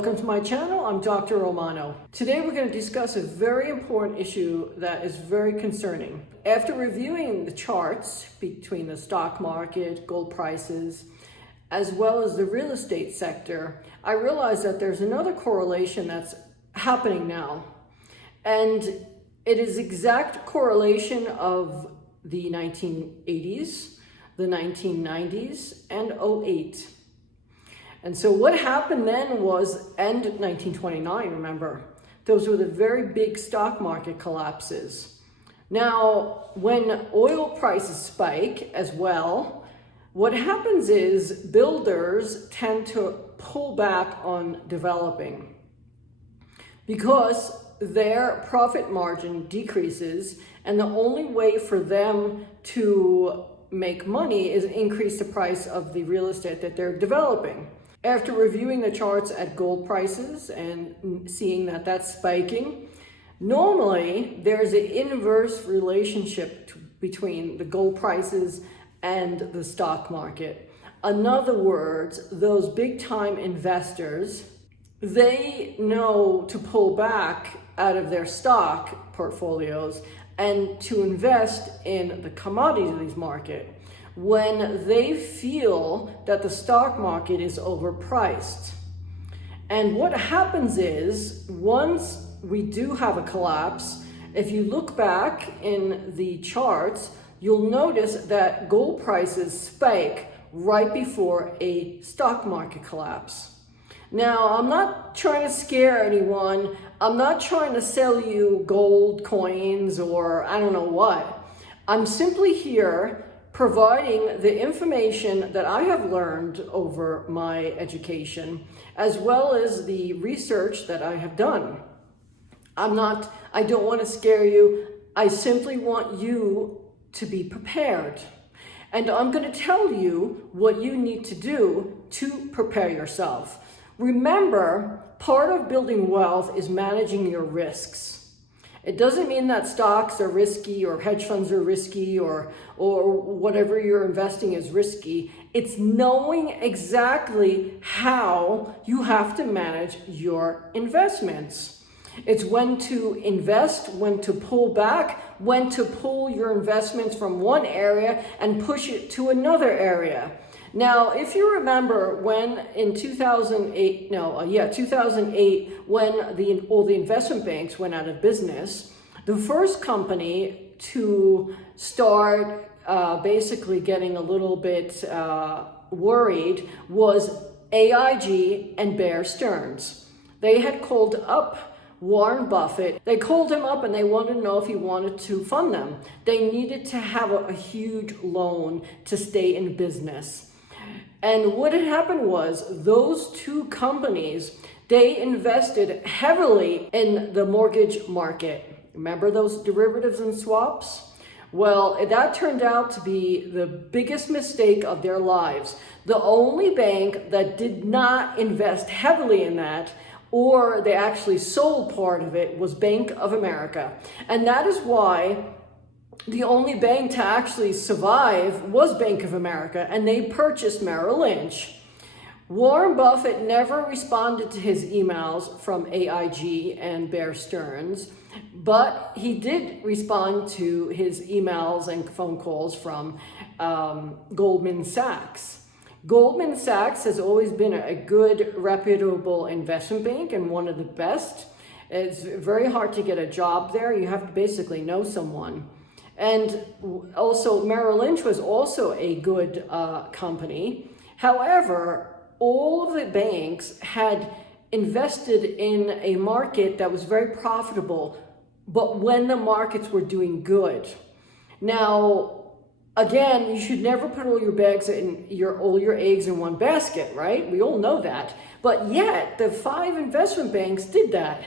Welcome to my channel. I'm Dr. Romano. Today we're going to discuss a very important issue that is very concerning. After reviewing the charts between the stock market, gold prices, as well as the real estate sector, I realized that there's another correlation that's happening now. And it is exact correlation of the 1980s, the 1990s, and 2008. And so what happened then was, end 1929, remember, those were the very big stock market collapses. Now, when oil prices spike as well, what happens is builders tend to pull back on developing because their profit margin decreases, and the only way for them to make money is increase the price of the real estate that they're developing. After reviewing the charts at gold prices and seeing that that's spiking, normally there's an inverse relationship between the gold prices and the stock market. In other words, those big time investors, they know to pull back out of their stock portfolios and to invest in the commodities market when they feel that the stock market is overpriced. And what happens is, once we do have a collapse, if you look back in the charts, you'll notice that gold prices spike right before a stock market collapse. Now, I'm not trying to scare anyone. I'm not trying to sell you gold coins or I don't know what. I'm simply here providing the information that I have learned over my education, as well as the research that I have done. I don't want to scare you. I simply want you to be prepared. And I'm going to tell you what you need to do to prepare yourself. Remember, part of building wealth is managing your risks. It doesn't mean that stocks are risky or hedge funds are risky or whatever you're investing is risky. It's knowing exactly how you have to manage your investments. It's when to invest, when to pull back, when to pull your investments from one area and push it to another area. Now, if you remember when in 2008, when all the investment banks went out of business, the first company to start basically getting a little bit worried was AIG and Bear Stearns. They had called up Warren Buffett. They called him up and they wanted to know if he wanted to fund them. They needed to have a huge loan to stay in business. And what had happened was those two companies, they invested heavily in the mortgage market. Remember those derivatives and swaps? Well, that turned out to be the biggest mistake of their lives. The only bank that did not invest heavily in that, or they actually sold part of it, was Bank of America. And that is why the only bank to actually survive was Bank of America, and they purchased Merrill Lynch. Warren Buffett never responded to his emails from AIG and Bear Stearns, but he did respond to his emails and phone calls from Goldman Sachs. Goldman Sachs has always been a good, reputable investment bank and one of the best. It's very hard to get a job there. You have to basically know someone. And also Merrill Lynch was also a good company. However, all of the banks had invested in a market that was very profitable, but when the markets were doing good. Now, again, you should never put all your eggs in one basket, right? We all know that. But yet, the 5 investment banks did that,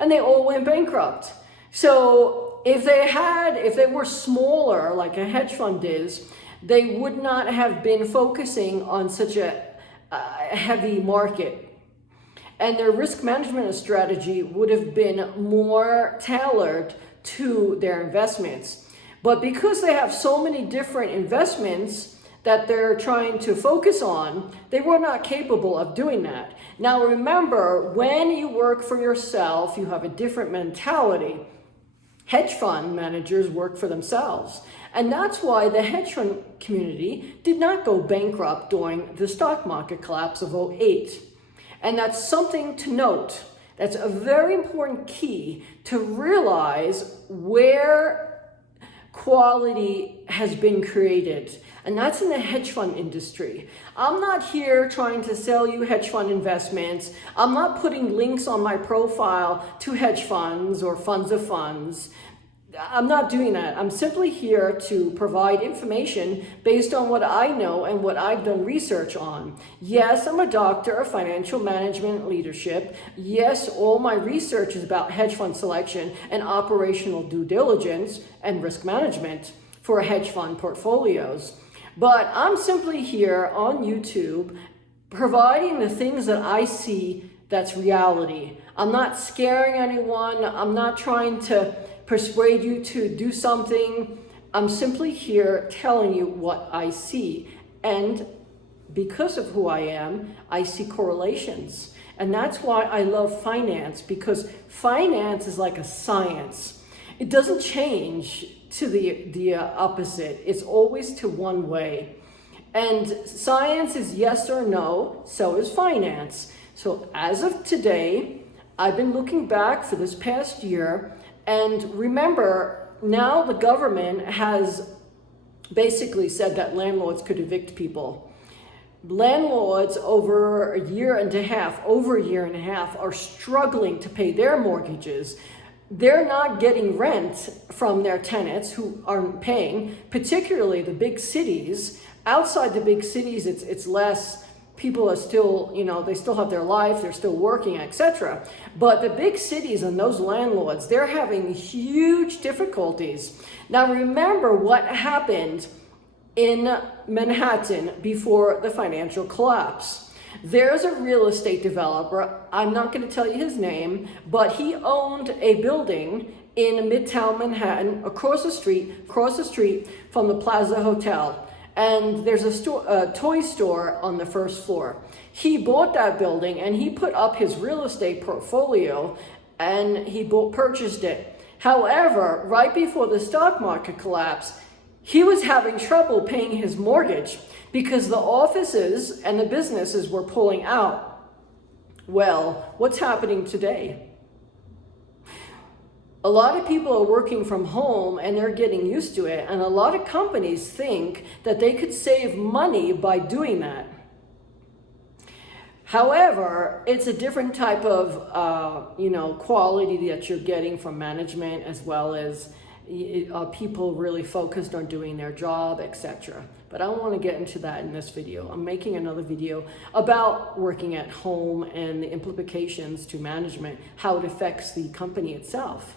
and they all went bankrupt. So if they were smaller, like a hedge fund is, they would not have been focusing on such a heavy market. And their risk management strategy would have been more tailored to their investments. But because they have so many different investments, that they're trying to focus on, they were not capable of doing that. Now remember, when you work for yourself, you have a different mentality. Hedge fund managers work for themselves. And that's why the hedge fund community did not go bankrupt during the stock market collapse of '08. And that's something to note. That's a very important key to realize where quality has been created. And that's in the hedge fund industry. I'm not here trying to sell you hedge fund investments. I'm not putting links on my profile to hedge funds or funds of funds. I'm not doing that. I'm simply here to provide information based on what I know and what I've done research on. Yes, I'm a doctor of financial management and leadership. Yes, all my research is about hedge fund selection and operational due diligence and risk management for hedge fund portfolios. But I'm simply here on YouTube providing the things that I see that's reality. I'm not scaring anyone. I'm not trying to persuade you to do something. I'm simply here telling you what I see. And because of who I am, I see correlations. And that's why I love finance, because finance is like a science. It doesn't change to the opposite. It's always to one way. And science is yes or no, so is finance. So as of today, I've been looking back for this past year, and remember, now the government has basically said that landlords could evict people. Landlords over a year and a half, are struggling to pay their mortgages. They're not getting rent from their tenants who aren't paying, particularly the big cities. Outside the big cities, it's less. People are still, they still have their life, they're still working, etc. But the big cities and those landlords, they're having huge difficulties. Now remember what happened in Manhattan before the financial collapse. There's a real estate developer, I'm not going to tell you his name, but he owned a building in Midtown Manhattan across the street from the Plaza Hotel. And there's a toy store on the first floor. He bought that building and he put up his real estate portfolio and he purchased it. However, right before the stock market collapse, he was having trouble paying his mortgage because the offices and the businesses were pulling out. Well, what's happening today? A lot of people are working from home and they're getting used to it. And a lot of companies think that they could save money by doing that. However, it's a different type of, quality that you're getting from management, as well as people really focused on doing their job, etc. But I don't want to get into that in this video. I'm making another video about working at home and the implications to management, how it affects the company itself.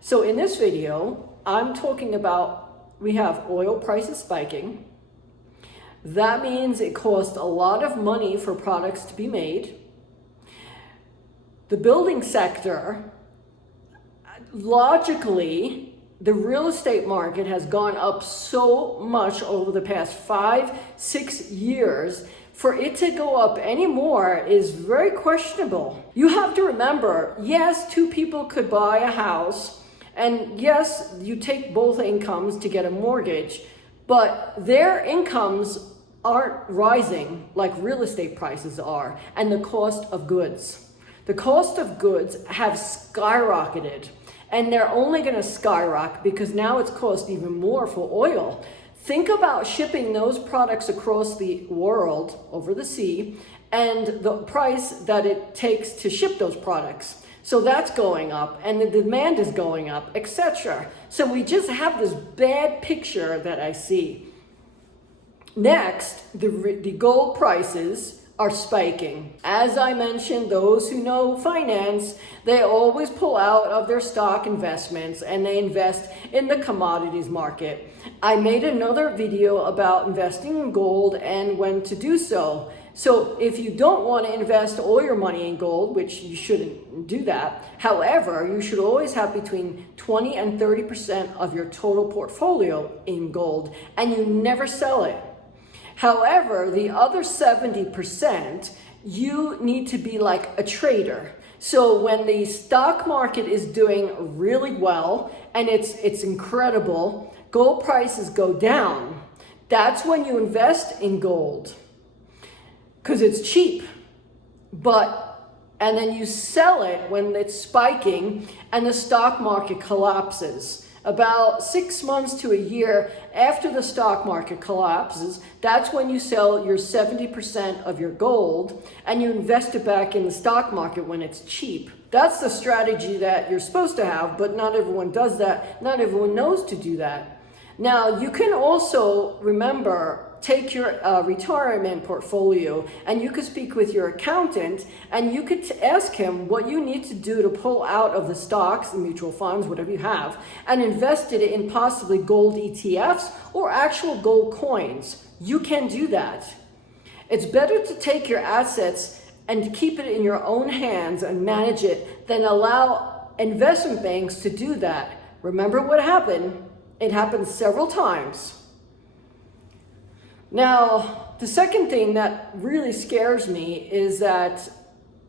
So in this video, I'm talking about, we have oil prices spiking. That means it costs a lot of money for products to be made. The building sector, logically, the real estate market has gone up so much over the past 5-6 years. For it to go up any more is very questionable. You have to remember, yes, two people could buy a house, and yes, you take both incomes to get a mortgage, but their incomes aren't rising like real estate prices are, and the cost of goods. The cost of goods have skyrocketed, and they're only going to skyrocket because now it's cost even more for oil. Think about shipping those products across the world, over the sea, and the price that it takes to ship those products. So that's going up, and the demand is going up, etc. So we just have this bad picture that I see. Next, the gold prices are spiking. As I mentioned, those who know finance, they always pull out of their stock investments and they invest in the commodities market. I made another video about investing in gold and when to do so. So if you don't want to invest all your money in gold, which you shouldn't do that, however, you should always have between 20 and 30% of your total portfolio in gold, and you never sell it. However, the other 70%, you need to be like a trader. So when the stock market is doing really well and it's incredible, gold prices go down. That's when you invest in gold because it's cheap. And then you sell it when it's spiking and the stock market collapses. About 6 months to a year after the stock market collapses, that's when you sell your 70% of your gold and you invest it back in the stock market when it's cheap. That's the strategy that you're supposed to have, but not everyone does that. Not everyone knows to do that. Now, you can also, remember, take your retirement portfolio and you could speak with your accountant and you could ask him what you need to do to pull out of the stocks, the mutual funds, whatever you have, and invest it in possibly gold ETFs or actual gold coins. You can do that. It's better to take your assets and keep it in your own hands and manage it than allow investment banks to do that. Remember what happened? It happened several times. Now, the second thing that really scares me is that,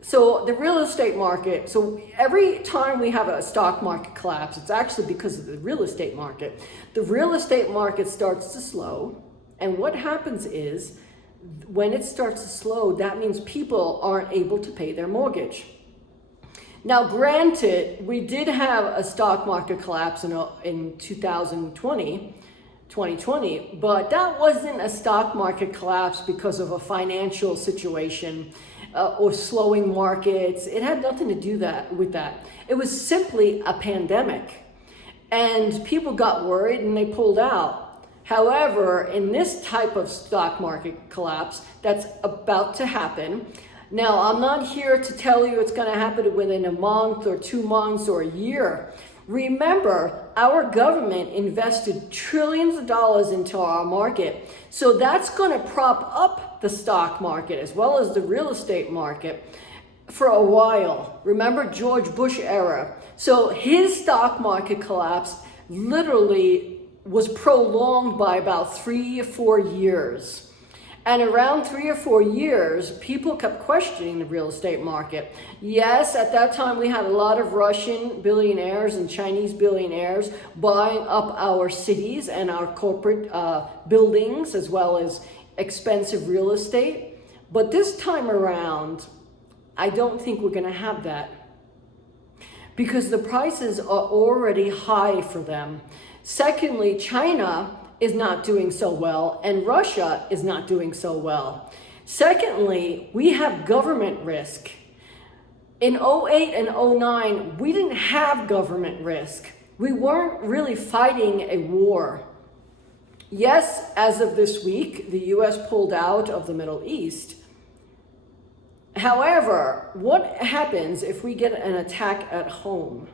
so the real estate market, so every time we have a stock market collapse, it's actually because of the real estate market. The real estate market starts to slow, and what happens is, when it starts to slow, that means people aren't able to pay their mortgage. Now, granted, we did have a stock market collapse in 2020, but that wasn't a stock market collapse because of a financial situation or slowing markets. It had nothing to do with that. It was simply a pandemic, and people got worried and they pulled out. However, in this type of stock market collapse that's about to happen, now I'm not here to tell you it's going to happen within a month or 2 months or a year. Remember, our government invested trillions of dollars into our market. So that's going to prop up the stock market as well as the real estate market for a while. Remember George Bush era. So his stock market collapse literally was prolonged by about 3 or 4 years. And around 3 or 4 years, people kept questioning the real estate market. Yes, at that time we had a lot of Russian billionaires and Chinese billionaires buying up our cities and our corporate buildings as well as expensive real estate. But this time around, I don't think we're going to have that because the prices are already high for them. Secondly, China is not doing so well, and Russia is not doing so well. Secondly, we have government risk. In 2008 and 2009, we didn't have government risk. We weren't really fighting a war. Yes, as of this week, the US pulled out of the Middle East. However, what happens if we get an attack at home?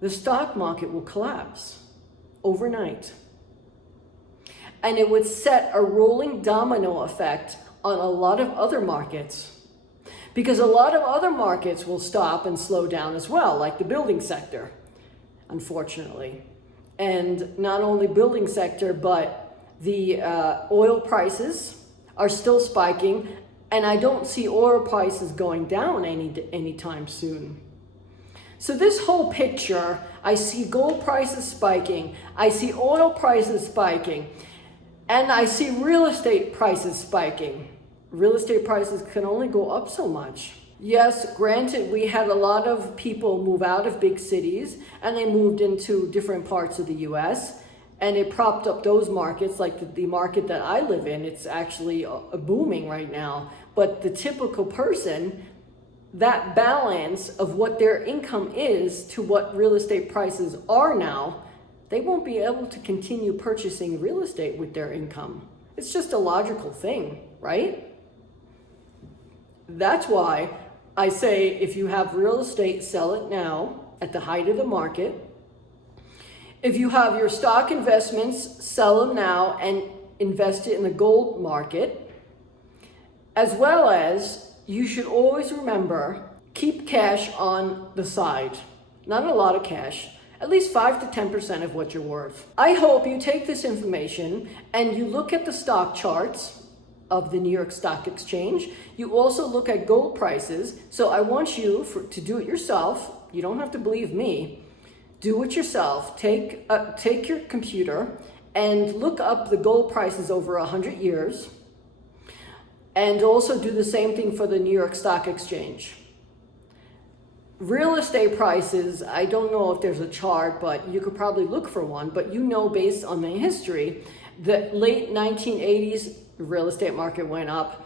The stock market will collapse overnight. And it would set a rolling domino effect on a lot of other markets. Because a lot of other markets will stop and slow down as well, like the building sector, unfortunately. And not only building sector, but the oil prices are still spiking, and I don't see oil prices going down anytime soon. So this whole picture, I see gold prices spiking, I see oil prices spiking, and I see real estate prices spiking. Real estate prices can only go up so much. Yes, granted, we had a lot of people move out of big cities and they moved into different parts of the US, and it propped up those markets, like the market that I live in. It's actually booming right now. But the typical person, that balance of what their income is to what real estate prices are now, they won't be able to continue purchasing real estate with their income. It's just a logical thing, right? That's why I say if you have real estate, sell it now at the height of the market. If you have your stock investments, sell them now and invest it in the gold market. As well as, you should always remember, keep cash on the side. Not a lot of cash. at least 5 to 10% of what you're worth. I hope you take this information and you look at the stock charts of the New York Stock Exchange. You also look at gold prices. So I want you to do it yourself. You don't have to believe me. Do it yourself. Take your computer and look up the gold prices over 100 years. And also do the same thing for the New York Stock Exchange. Real estate prices, I don't know if there's a chart, but you could probably look for one. But you know, based on the history, the late 1980s, the real estate market went up.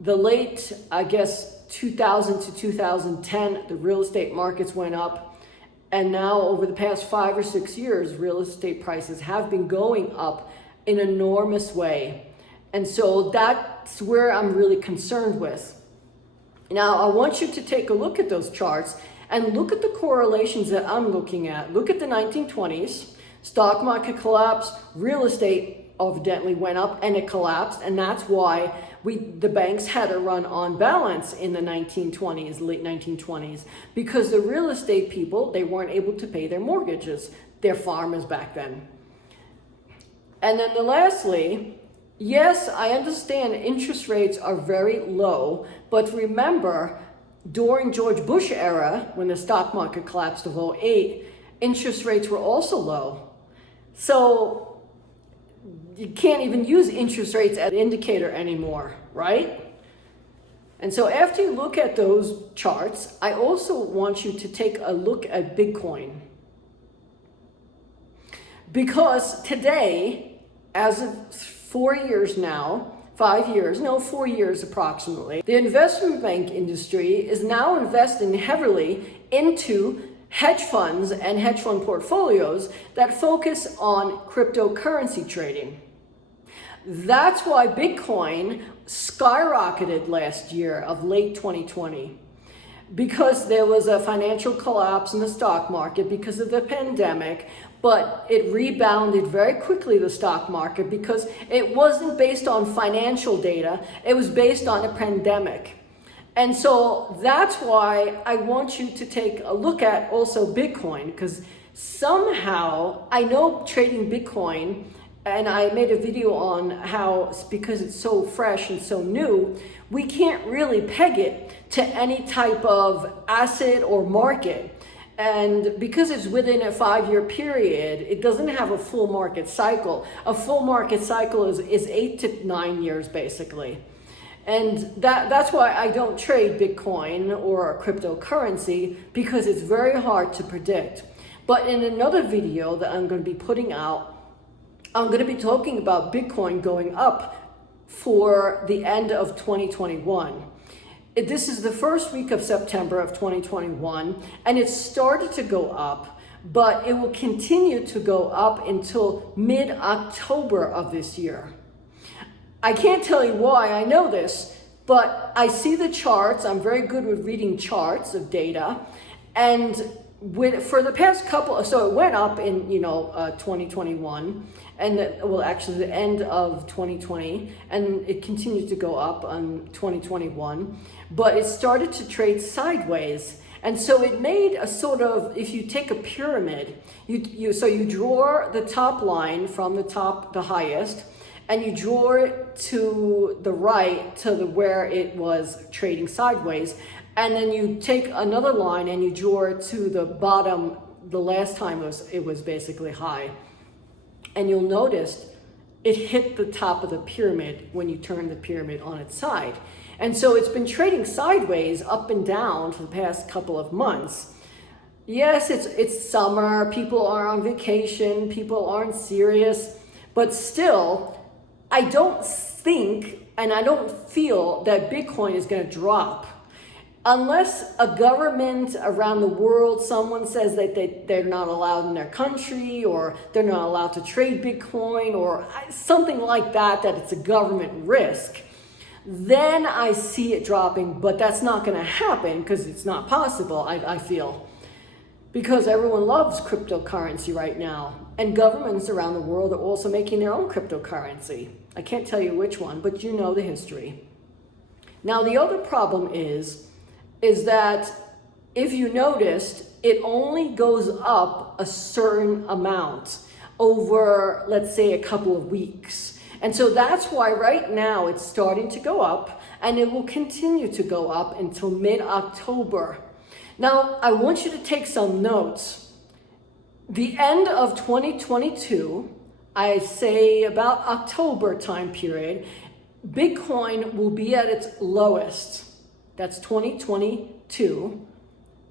The late, 2000 to 2010, the real estate markets went up. And now over the past 5 or 6 years, real estate prices have been going up in an enormous way. And so that's where I'm really concerned with. Now, I want you to take a look at those charts and look at the correlations that I'm looking at. Look at the 1920s, stock market collapse, real estate evidently went up and it collapsed, and that's why the banks had to run on balance in the 1920s, late 1920s, because the real estate people, they weren't able to pay their mortgages, their farmers back then. And then lastly, yes, I understand interest rates are very low, but remember, during George Bush era, when the stock market collapsed of 2008, interest rates were also low. So you can't even use interest rates as an indicator anymore, right? And so after you look at those charts, I also want you to take a look at Bitcoin. Because today, as of 4 years now, 5 years, no, 4 years approximately, the investment bank industry is now investing heavily into hedge funds and hedge fund portfolios that focus on cryptocurrency trading. That's why Bitcoin skyrocketed last year of late 2020, because there was a financial collapse in the stock market because of the pandemic, but it rebounded very quickly, the stock market, because it wasn't based on financial data, it was based on a pandemic. And so that's why I want you to take a look at also Bitcoin, because somehow I know trading Bitcoin, and I made a video on how, because it's so fresh and so new, we can't really peg it to any type of asset or market. And because it's within a 5-year period, it doesn't have a full market cycle. A full market cycle is 8 to 9 years basically. And that's why I don't trade Bitcoin or a cryptocurrency, because it's very hard to predict. But in another video that I'm going to be putting out, I'm going to be talking about Bitcoin going up for the end of 2021. This is the first week of September of 2021, and it started to go up, but it will continue to go up until mid-October of this year. I can't tell you why I know this, but I see the charts. I'm very good with reading charts of data, and for the past couple, so it went up in 2021, and actually the end of 2020, and it continued to go up on 2021, but it started to trade sideways. And so it made a sort of, if you take a pyramid, so you draw the top line from the top, the highest, and you draw it to the right to where it was trading sideways, and then you take another line and you draw it to the bottom. The last time it was basically high, and you'll notice it hit the top of the pyramid when you turn the pyramid on its side. And so it's been trading sideways up and down for the past couple of months. Yes, it's summer, people are on vacation, people aren't serious, but still, I don't think and I don't feel that Bitcoin is going to drop. Unless a government around the world, someone says that they're not allowed in their country, or they're not allowed to trade Bitcoin, or something like that, that it's a government risk, then I see it dropping. But that's not going to happen because it's not possible, I feel. Because everyone loves cryptocurrency right now. And governments around the world are also making their own cryptocurrency. I can't tell you which one, but you know the history. Now, the other problem is that if you noticed, it only goes up a certain amount over, let's say, a couple of weeks. And so that's why right now it's starting to go up, and it will continue to go up until mid-October. Now, I want you to take some notes. The end of 2022, I say about October time period, Bitcoin will be at its lowest. That's 2022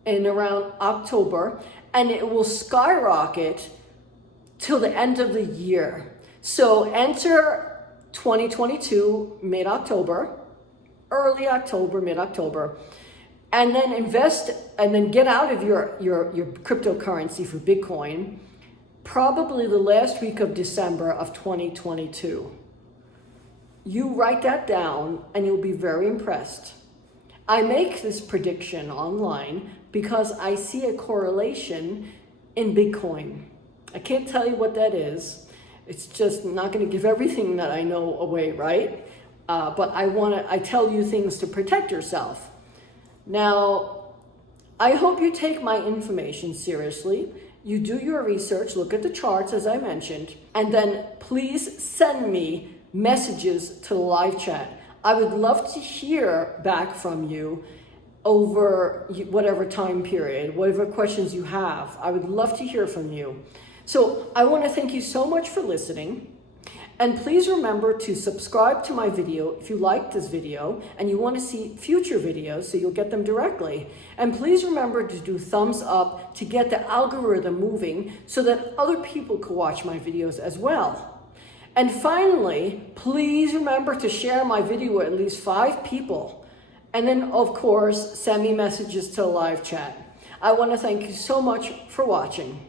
in around October, and it will skyrocket till the end of the year. So enter 2022 mid-October, early October, mid-October, and then invest and then get out of your cryptocurrency for Bitcoin probably the last week of December of 2022. You write that down and you'll be very impressed. I make this prediction online because I see a correlation in Bitcoin. I can't tell you what that is. It's just not going to give everything that I know away, right? But I tell you things to protect yourself. Now, I hope you take my information seriously. You do your research, look at the charts as I mentioned, and then please send me messages to the live chat. I would love to hear back from you over whatever time period, whatever questions you have. I would love to hear from you. So I want to thank you so much for listening. And please remember to subscribe to my video if you like this video and you want to see future videos so you'll get them directly. And please remember to do thumbs up to get the algorithm moving so that other people can watch my videos as well. And finally, please remember to share my video with at least 5 people. And then, of course, send me messages to the live chat. I want to thank you so much for watching.